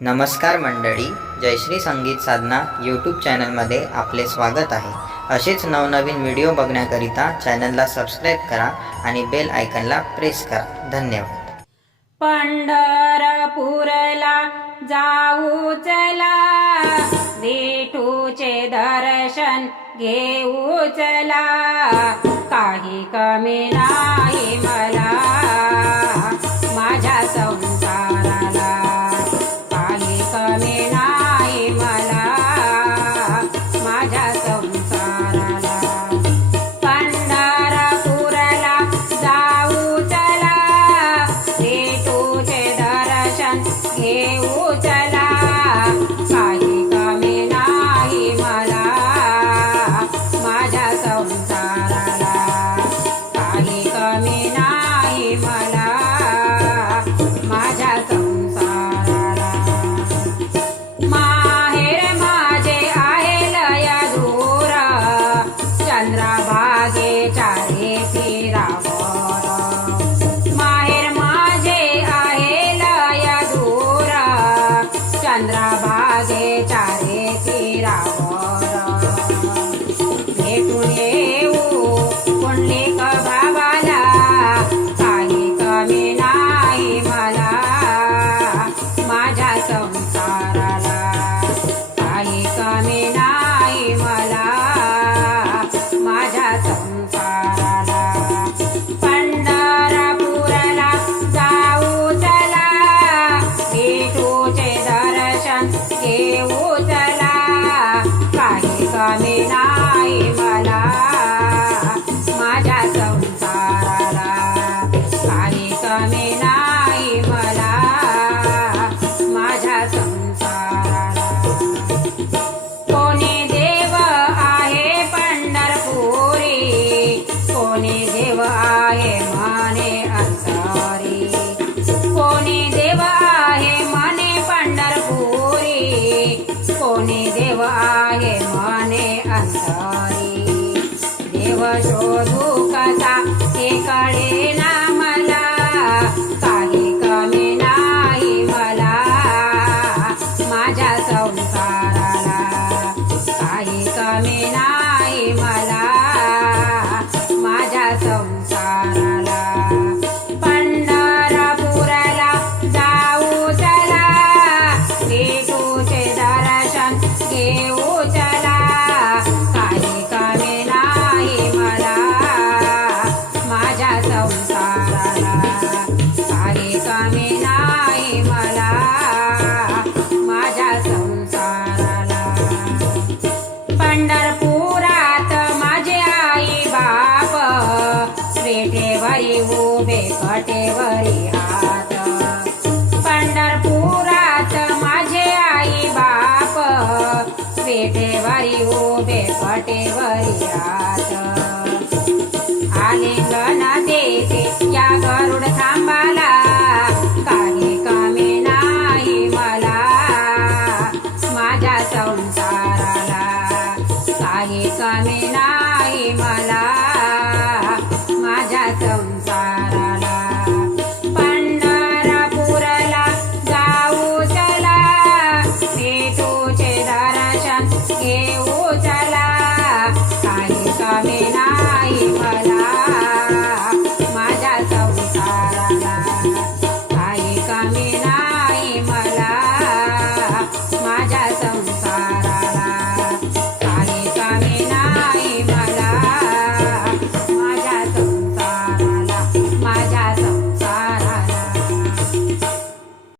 नमस्कार मंडळी, जयश्री संगीत साधना यूट्यूब चॅनलमध्ये आपले स्वागत आहे. असेच नवनवीन व्हिडिओ बघण्याकरिता चॅनलला सबस्क्राईब करा आणि बेल आयकॉनला प्रेस करा. धन्यवाद. पंढरपूरला जाऊ चला, विठूचे दर्शन घेऊ चला. काही कमी नाही मला माझ्या संसाराला, काही कमी नाही मला माझ्या संसाराला. पंढरपूरला जाऊ चला, विठूचे दर्शन घेऊ चला. काही कमी नाही मला माझ्या संसाराला, काही कमी नाही मला माझ्या संसाराला. माहेर माझे आहे लय दूर, चंद्रभागेच्या रे तीरावर. माहेर माझे आहे लय दूर, चंद्रभागेच्या रे तीरावर. भेटून येऊ पुंडलिक बाबाला, काही कमी नाही मला माझ्या संसाराला, काही कमी नाही मला माझ्या संसाराला. पंढरपूरला जाऊ चला, विठूचे दर्शन घेऊ चला. काही कमी नाही मला माझ्या संसाराला, काही कमी नाही मला माझ्या संसाराला. कोणी देव आहे पंढरपुरी, कोणी देव आहे मने अंतरी. कोणी देव आहे मने पंढरपुरी, कोणी देव आहे मने अंतरी. देव शोधू